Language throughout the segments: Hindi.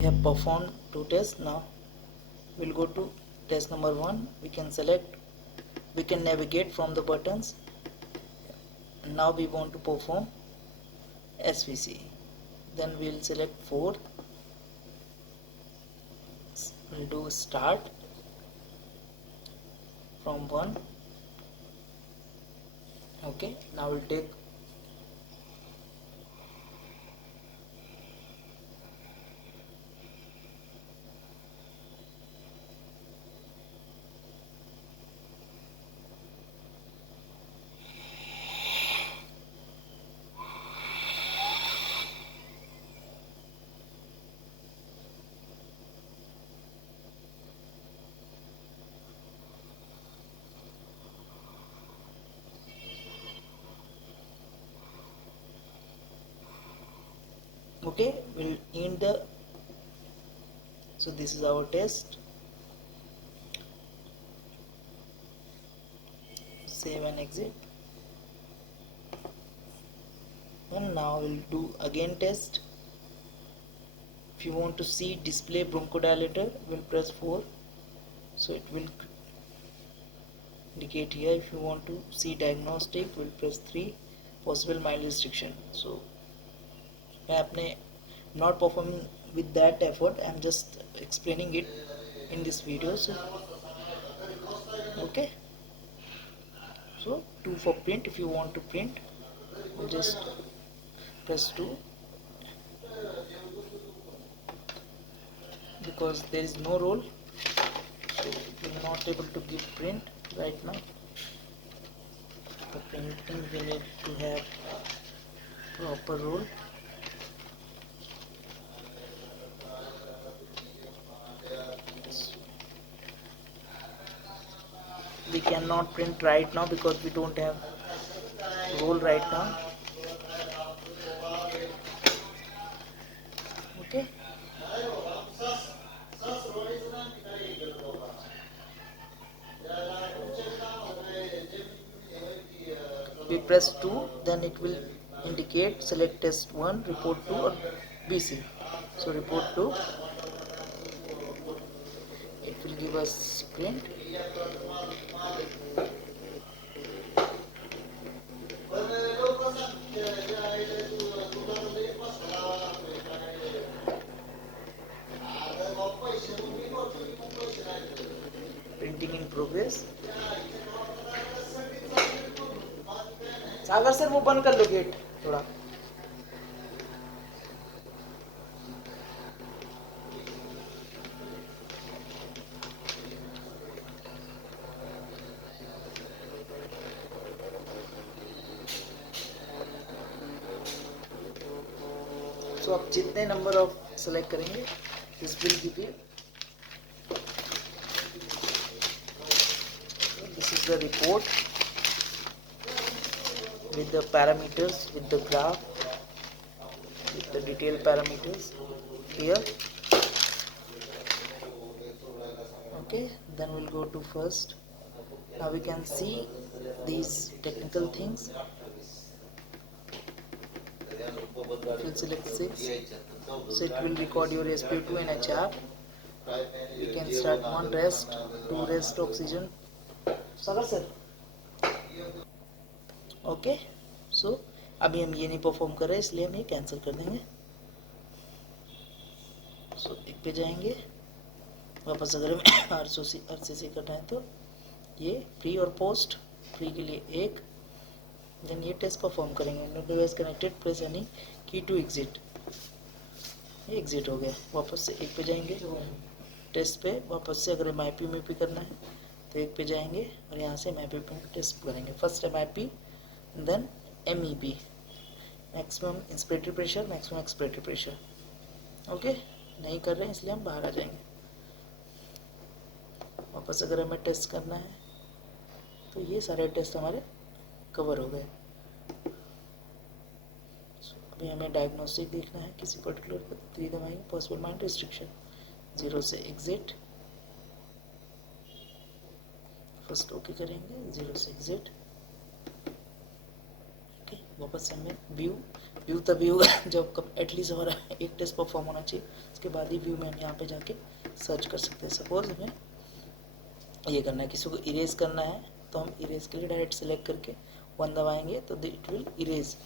We have performed two tests. Now we'll go to test number 1. We can navigate from the buttons. Now we want to perform SVC. Then we'll select 4. We'll do start from 1. Okay, now we'll take okay, we'll end the. So this is our test. Save and exit. And now we'll do again test. If you want to see display bronchodilator, we'll press 4. So it will indicate here. If you want to see diagnostic, we'll press 3. Possible mild restriction. So मैं not performing with that effort, I'm just explaining it in this video. So okay, so 2 for print. If you want to print, we'll just press 2, because there is no roll, so we're not able to give print right now. For printing we need to have proper roll. We cannot print right now because we don't have roll right now. Okay, we press 2, then it will indicate select test 1, report 2 or BC. So report 2, it will give us print. Printing in progress. Sagar sir वो बंद कर लो गेट थोड़ा. So आप जितने नंबर ऑफ सेलेक्ट करेंगे, this will give you. This is the report with the parameters, with the graph, with the detailed parameters here. Okay, then we'll go to first. Now we can see these technical things. If you select 6, so it will record your spo2 and HR. We can start 1 rest, 2 rest oxygen. Sagar sir. Okay, so अभी हम ये नहीं परफॉर्म कर रहे, इसलिए हम ये कैंसिल कर देंगे. सो एक पे जाएंगे वापस. अगर हमें आरसीसी करना है तो ये प्री और पोस्ट. प्री के लिए 1, देन ये टेस्ट परफॉर्म करेंगे. No device connected, press any key to exit. ये एग्जिट हो गया. वापस से 1 पे जाएंगे टेस्ट पे. वापस से अगर MIP में भी करना है तो 1 पे जाएंगे और यहाँ से MIP पे टेस्ट करेंगे. First MIP, then MEP, maximum inspiratory pressure, maximum expiratory pressure. Okay, नहीं कर रहे हैं इसलिए हम बाहर आ जाएंगे. वापस अगर हमें टेस्ट करना है तो ये सारे टेस्ट हमारे कवर हो गए. अभी हमें डायग्नोस्टिक देखना है किसी पर्टिकुलर को. 3 दवाएं. Possible mild restriction. 0 से एग्जिट. फर्स्ट ओके करेंगे. 0 से एग्जिट. वापस हमें व्यू व्यू तभी होगा जब कब एटलीस्ट हमारा एक टेस्ट परफॉर्म होना चाहिए, उसके बाद ही व्यू में हम यहाँ पे जाके सर्च कर सकते हैं। सपोज हमें ये करना है, किसी को इरेज करना है तो हम इरेज के लिए डायरेक्ट सेलेक्ट करके 1 दबाएंगे तो इट विल इरेज,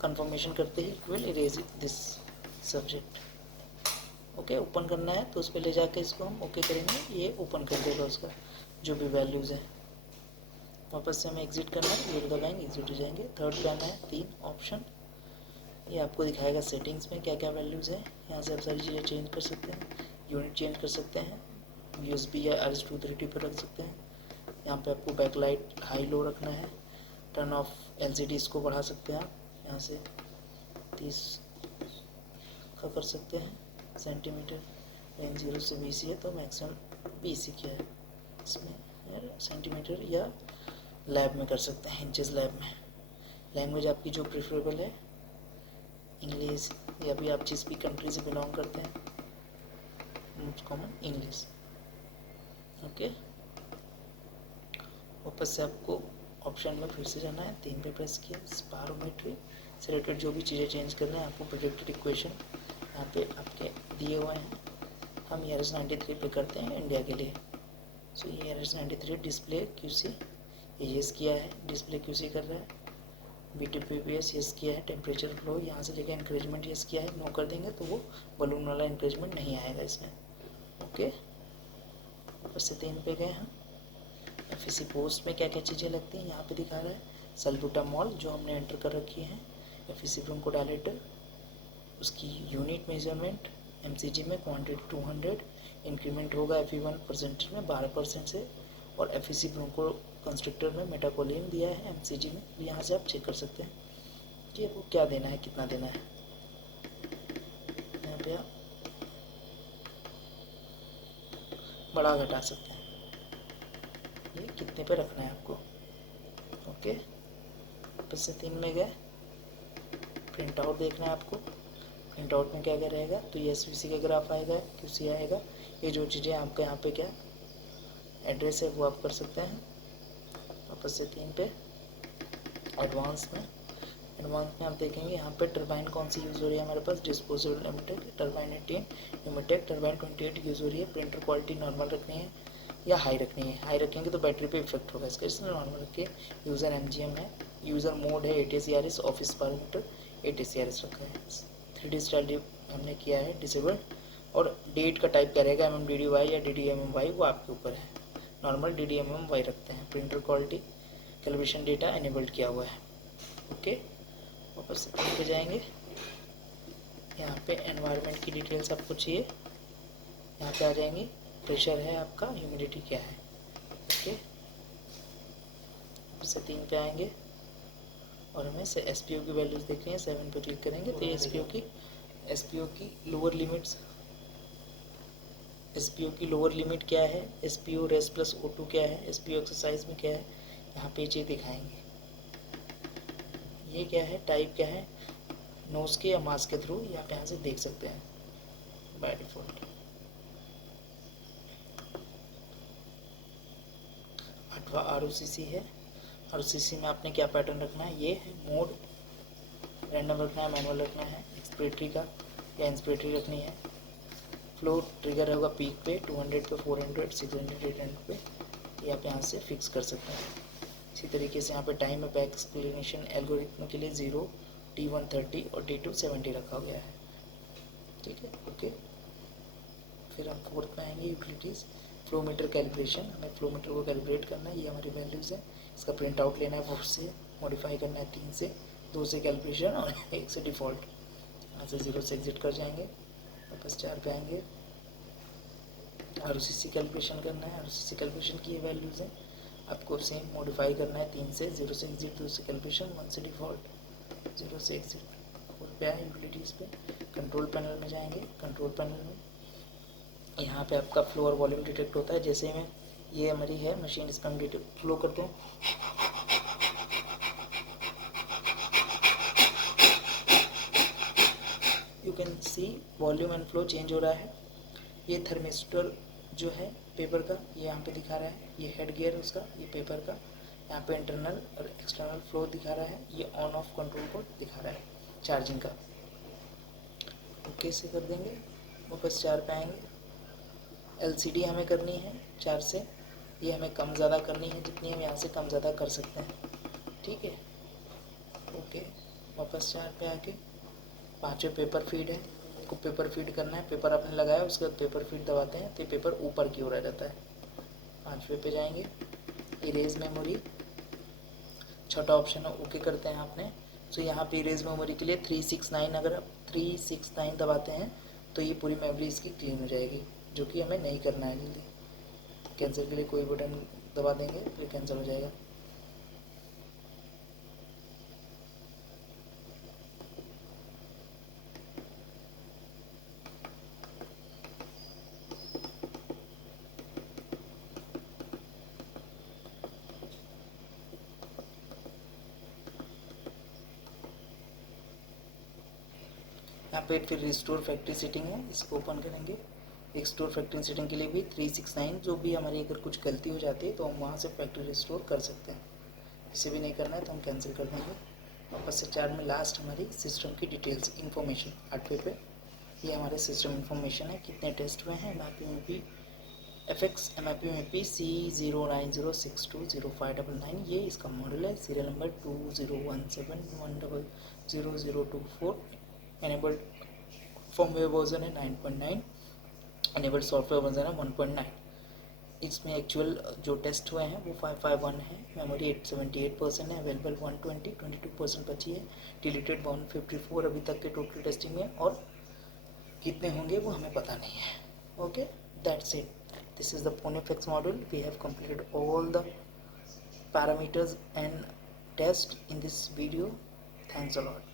कंफर्मेशन करते ही it will erase this subject. Okay, open करना है तो उस पर ले जाके इसको हम ओके करेंगे, ये ओपन कर देगा उसका जो भी वैल्यूज़ है। वापस से हमें एग्जिट करना है, ये दबाएंगे एग्जिट हो जाएंगे। थर्ड पे आना है, 3 ऑप्शन, ये आपको दिखाएगा सेटिंग्स में क्या क्या वैल्यूज़ है। यहाँ से आप सारी चीज़ें चेंज कर सकते हैं, यूनिट चेंज कर सकते हैं, USB या RS-232 पर रख सकते हैं। यहाँ पे आपको बैकलाइट हाई लो रखना है, टर्न ऑफ LCD इसको बढ़ा सकते हैं आप, यहाँ से 30 का कर सकते हैं। सेंटीमीटर रेंज 0 से 20 है तो मैक्सिमम 20 किया है इसमें, सेंटीमीटर या लैब में कर सकते हैं, इंचेस लैब में। लैंग्वेज आपकी जो प्रेफरेबल है, इंग्लिश या भी आप जिस भी कंट्री से बिलोंग करते हैं, मोस्ट कॉमन इंग्लिश। ओके, वापस से आपको ऑप्शन में फिर से जाना है, 3 पे प्रेस किया, स्पायरोमेट्री सिलेक्टेड, जो भी चीज़ें चेंज करना है आपको। प्रोजेक्टेड इक्वेशन यहाँ पे आपके दिए हुए हैं, हम ERS-93 पे करते हैं इंडिया के लिए। सो ये ERS-93 डिस्प्ले QC ये येस किया है, डिस्प्ले QC कर रहा है। BTPPS येस किया है, टेम्परेचर फ्लो यहाँ से लेकर इंक्रेजमेंट येस किया है। नो कर देंगे तो वो बलून वाला इंक्रेजमेंट नहीं आएगा इसमें। ओके, ऊपर से 3 पे गए हम। FEC पोस्ट में क्या क्या चीज़ें लगती हैं यहाँ पे दिखा रहा है। सल्बुटामॉल जो हमने एंटर कर रखी है, FEC ब्रोंकोडायलेटर, उसकी यूनिट मेजरमेंट MCG में क्वांटिटी 200, इंक्रीमेंट होगा FE1 परसेंटेज में 12% से, और FEC ब्रोंको कंस्ट्रक्टर में मेटाकोलिन दिया है MCG में। यहाँ से आप चेक कर सकते हैं कि आपको क्या देना है, कितना देना है। यहाँ पे आप बढ़ा घटा सकते हैं, ये कितने पे रखना है आपको। ओके, वापस से 3 में गए, प्रिंट आउट देखना है आपको। प्रिंट आउट में क्या क्या रहेगा, तो ये SVC का ग्राफ आएगा, QC आएगा, ये जो चीज़ें आपका यहाँ पे क्या एड्रेस है वो आप कर सकते हैं। वापस से 3 पे एडवांस में आप देखेंगे यहाँ पे टरबाइन कौन सी यूज़ हो रही है हमारे पास, disposable limited turbine 18, pneumatic turbine 28 use हो रही है। प्रिंटर क्वालिटी नॉर्मल रखनी है या हाई रखनी है, हाई रखेंगे तो बैटरी पे इफेक्ट होगा इसका, इसलिए नॉर्मल रखिए। यूज़र MGM है, यूज़र मोड है ATCRS, ऑफिस पैरामीटर ATCRS रखा है। 3D स्टाइल हमने किया है डिसेबल्ड, और डेट का टाइप क्या रहेगा, MMDDY या DDMMY वो आपके ऊपर है। नॉर्मल DDMMY रखते हैं। Printer quality calibration data enabled किया हुआ है। ओके, वापस से प्रिंट पे जाएंगे, यहाँ पे एनवायरनमेंट की डिटेल्स आपको चाहिए, यहाँ पे आ जाएंगी। प्रेशर है आपका, ह्यूमिडिटी क्या है। ओके, वापस से 3 पे आएंगे और हमें से SPO की वैल्यूज़ देखनी है। 7 पे क्लिक करेंगे तो ये SPO की लोअर लिमिट्स, SPO की लोअर लिमिट क्या है, SPO रेस प्लस O2 क्या है, SPO एक्सरसाइज में क्या है, यहाँ पे ये दिखाएंगे। ये क्या है, टाइप क्या है, नोज के या मास्क के थ्रू, आप यहाँ से देख सकते हैं बाय डिफॉल्ट। 8वां ROCC है। ROCC में आपने क्या पैटर्न रखना है, ये है मोड, रैंडम रखना है, मैनुअल रखना है, एक्सप्रेटरी का या इंस्पिरेटरी रखनी है। फ्लो ट्रिगर होगा पीक पे 200 पे 400 600 800 पे, ये आप यहाँ से फिक्स कर सकते हैं। इसी तरीके से यहाँ पे टाइम में बैक एक्सप्लेनेशन एल्गोरिथम के लिए 0, T130 और T270 रखा गया है। ठीक है, ओके। फिर हम 4th में आएंगे, यूटिलिटीज़। फ्लो मीटर कैलिब्रेशन, हमें फ्लो मीटर को कैलिब्रेट करना है, ये हमारी वैल्यूज़ है। इसका प्रिंट आउट लेना है, 4 से मॉडिफाई करना है, 3 से, 2 से कैलिब्रेशन और 1 से डिफ़ॉल्ट। यहाँ से 0 से एग्जिट कर जाएंगे, वापस 4 पे आएंगे, ROCC कैलिब्रेशन करना है। ROCC कैलिब्रेशन की ये वैल्यूज़ हैं, आपको सेम मॉडिफाई करना है, 3 से, 0 से एग्जिट, 2 से कैलिब्रेशन, 1 से डिफ़ॉल्ट, 0 से एग्जिट। 4 पे आए, यूटिलिटीज़ पे, कंट्रोल पैनल में जाएंगे। कंट्रोल पैनल में यहाँ पे आपका फ्लो और वॉल्यूम डिटेक्ट होता है। जैसे में ये हमारी है मशीन, इसका हम डिटेक्ट फ्लो करते हैं, you can see volume and flow change हो रहा है। ये थर्मिस्टर जो है पेपर का, ये यहाँ पे दिखा रहा है, ये हेड गियर उसका, ये पेपर का, यहाँ पे इंटरनल और एक्सटर्नल फ्लो दिखा रहा है, ये ऑन ऑफ कंट्रोल को दिखा रहा है। चार्जिंग का। ओके से कर देंगे, वापस 4 पे आएंगे। एलसीडी हमें करनी है 4 से, ये हमें कम ज़्यादा करनी है, जितनी हम यहाँ से कम ज़्यादा कर सकते हैं, ठीक है। ओके, वापस 4 पे आके 5वें पेपर फीड है, को पेपर फीड करना है। पेपर आपने लगाया, उसके बाद पेपर फीड दबाते हैं तो पेपर ऊपर की ओर आ जाता है। 5वें पे जाएंगे, इरेज मेमोरी, छोटा ऑप्शन है, ओके करते हैं आपने। तो यहाँ पे इरेज मेमोरी के लिए 369, अगर आप 369 दबाते हैं तो ये पूरी मेमोरी इसकी क्लीन हो जाएगी, जो कि हमें नहीं करना है जल्दी। कैंसिल के लिए कोई बटन दबा देंगे फिर कैंसिल हो जाएगा। यहाँ पे फिर रिस्टोर फैक्ट्री सेटिंग है, इसको ओपन करेंगे। रिस्टोर फैक्ट्री सेटिंग के लिए भी 369, जो भी हमारी अगर कुछ गलती हो जाती है तो हम वहाँ से फैक्ट्री रिस्टोर कर सकते हैं। इसे भी नहीं करना है तो हम कैंसिल कर देंगे। वापस से 4 में लास्ट हमारी सिस्टम की डिटेल्स इन्फॉर्मेशन 8वें पे, ये हमारे सिस्टम इन्फॉर्मेशन है, कितने टेस्ट हुए हैं। MIP FX MIP C09062059, ये इसका मॉडल है। Serial number 2017100024, enabled firmware version है 9.9, एनेबल्ड सॉफ्टवेयर वर्जन है 1.9। इसमें एक्चुअल जो टेस्ट हुए हैं वो 551 है, मेमोरी 78% है, अवेलेबल 120, 22% बची है, डिलीटेड 154 अभी तक के टोटल टेस्टिंग में, और कितने होंगे वो हमें पता नहीं है। Okay, that's it, this is the Ponifex model. We have completed all the parameters and tests in this video. Thanks a lot.